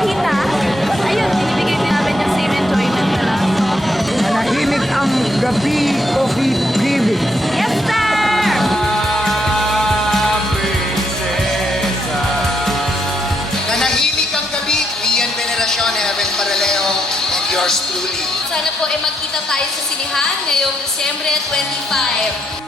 makita, ayun, binibigay din namin yung same enjoyment nila. Manahimik ang gabi coffee craving. Yes, sir! Nanahimik ang gabi, Ian Veneracion, Evan Paraleo, and yours truly. Sana po magkita tayo sa sinihan ngayong Disyembre 25.